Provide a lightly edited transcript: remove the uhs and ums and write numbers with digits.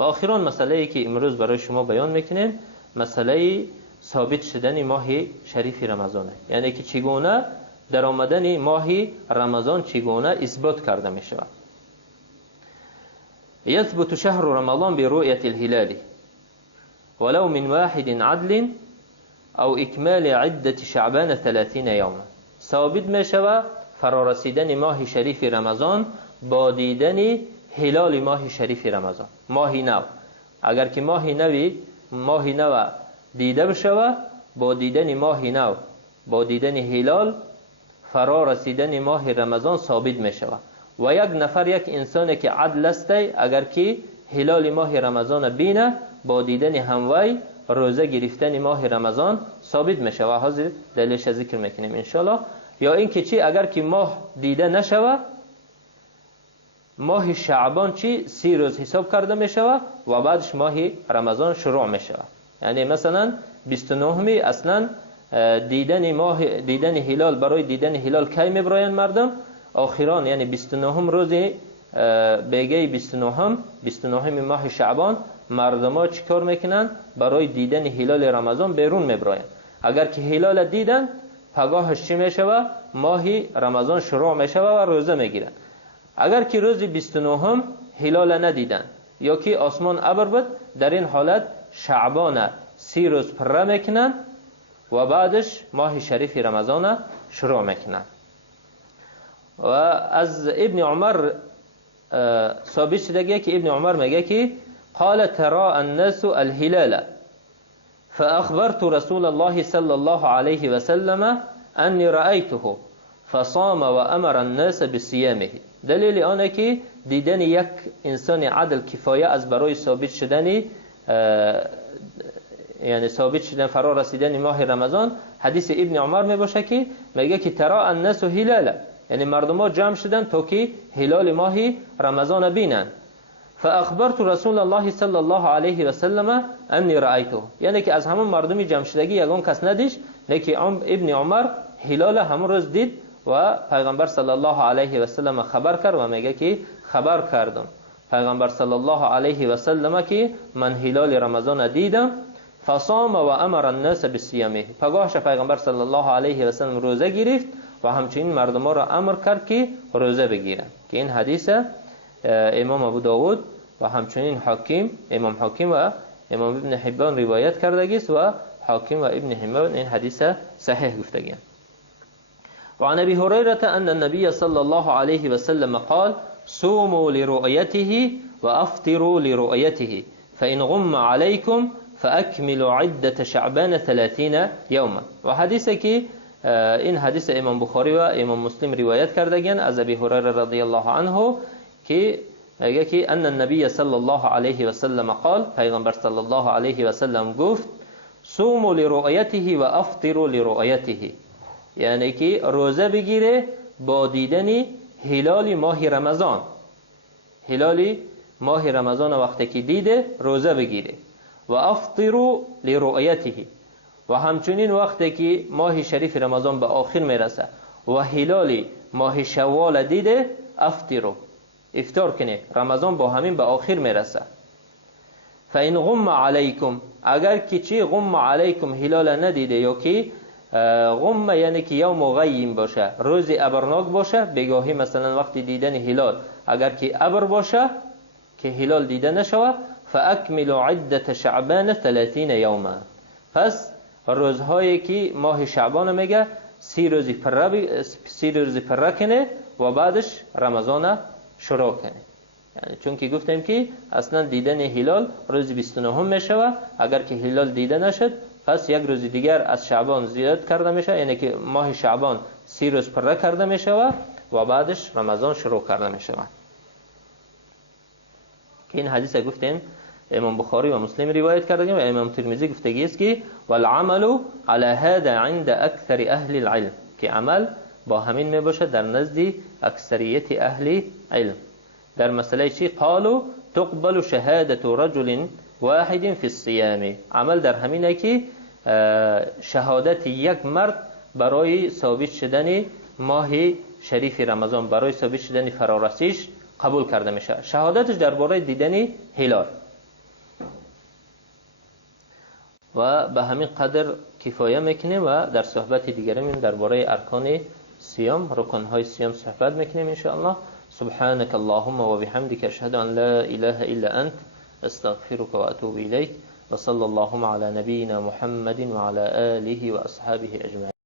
و آخرین مسئله ای که امروز برای شما بیان میکنیم مسئله ثابت شدن ماه شریف رمضان، یعنی که چگونه در آمدن ماه رمضان چگونه اثبات کرده می شود. یثبت شهر رمضان برؤیت الهلال ولو من واحد عدل او اکمال عدة شعبان 30 یوما. ثابت می شود فرارسیدن ماه شریف رمضان با دیدن هلال ماه شریف رمضان، ماه نو. اگر که ماه نو دیده بشود، با دیدن ماه نو، با دیدن هلال فرارسیدن ماه رمضان ثابت می شود. و یک نفر، یک انسانی که عدل است، اگر که هلال ماه رمضان بینه، با دیدن هموی روزه گرفتن ماه رمضان ثابت می شود. حاضر دلیلش ذکر میکنیم انشالله. یا اینکه چی، اگر که ماه دیده نشود، ماه شعبان چی 30 روز حساب کرده می شود و بعدش ماه رمضان شروع می شود. یعنی مثلا 29 اصلا دیدن هلال، برای دیدن هلال کی می برایند مردم؟ آخران، یعنی 29 روز بیگه 29 ماه شعبان مردم ها چی کار میکنن؟ برای دیدن هلال رمضان بیرون می برایند. اگر که هلال دیدن، پگاهش چی می شود؟ ماه رمضان شروع می شود و روزه می گیرند. اگر که روز 29 هلال ندیدن یا که آسمان ابر بود، در این حالت شعبان 30 روز پره میکنن و بعدش ماه شریف رمضان شروع میکنن. و از ابن عمر ثابت شده که ابن عمر میگه که قال ترى الناس الهلال فاخبرت رسول الله صلی الله علیه و سلم انی رأیته فصام و امر الناس بصيامه. دلیل آنه که دیدن یک انسان عدل کفایه از برای ثابت شدن، یعنی ثابت شدن فرا رسیدن ماه رمضان. حدیث ابن عمر می باشه که میگه که ترى الناس هلالا، یعنی مردم ها جمع شدن تا که هلال ماه رمضان بینن. فاخبرت رسول الله صلی الله علیه و سلم انی رأیته، یعنی که از همون مردمی جمع شدگی یگان کس ندیش، لیکن ابن عمر هلال همون روز دید و پیغمبر صلی الله علیه و سلم خبر کرد و میگه که خبر کردم پیغمبر صلی الله علیه و سلم که من هلال رمضان دیدم. فصام و امر الناس بصيامه، پگاهش پیغمبر صلی الله علیه و سلم روزه گرفت و همچنین مردم را امر کرد که روزه بگیرند. که این حدیث امام ابو داود و همچنین امام حاکم و امام ابن حبان روایت کرده است و حاکم و ابن حبان این حدیث صحیح گفتگی. وعن ابي هريره ان النبي صلى الله عليه وسلم قال صوموا لرؤيته وافطروا لرؤيته فان غم عليكم فاكملوا عده شعبان 30 يوما. و حدیثی که این حدیث امام بخاری و امام مسلم روایت کردگن از ابی هریره رضی الله عنه که میگه که ان النبي صلی الله علیه و سلم قال، پیغمبر صلی الله علیه و سلم گفت صوموا لرؤيته وافطروا لرؤيته، یعنی که روزه بگیره با دیدن هلال ماه رمضان. هلال ماه رمضان وقتی که دیده روزه بگیره. و افطروا لرؤيته، و همچنین وقتی که ماه شریف رمضان به آخر میرسه و هلال ماه شوال دیده، افطروا، افطار کنه، رمضان با همین به آخر میرسه. فإن غم علیکم، اگر که چی غم علیکم هلال ندیده، یا که غم یعنی که یوم غیم باشه، روز ابرناک باشه، بگاهی مثلا وقت دیدن هلال اگر که ابر باشه که هلال دیده نشوه، فاکملوا عده شعبان 30 یوما، پس روزهایی که ماه شعبان میگه 30 روز پره کنه و بعدش رمضان شروع کنه. یعنی چون که گفتیم که اصلا دیدن هلال روز 29 میشوه، اگر که هلال دیده نشد پس یک روز دیگر از شعبان زیاد کرده میشه، یعنی که ماه شعبان 30 روز پره کرده میشوه و بعدش رمضان شروع کرده میشوه. که این حدیث گفتیم امام بخاری و مسلم روایت کرده و امام ترمذی گفتگی است که والعمل على هذا عند اکثر اهل العلم، که عمل با همین میباشه در نزد اکثریت اهل علم. در مسئله چی؟ قالوا تقبل شهادة رجل واحد فی الصيام، عمل در همینه که شهادت یک مرد برای ثابت شدن ماه شریف رمضان، برای ثابت شدن فرارسیش قبول کرده میشه. شهادتش درباره دیدن هلال، و به همین قدر کفایه میکنیم و در صحبت دیگرمون درباره ارکان صیام، رکنهای صیام صحبت میکنیم ان شاء الله. سبحانك اللهم وبحمدك اشهد ان لا اله الا انت استغفرك واتوب اليك وصلى اللهم على نبينا محمد وعلى آله وأصحابه أجمعين.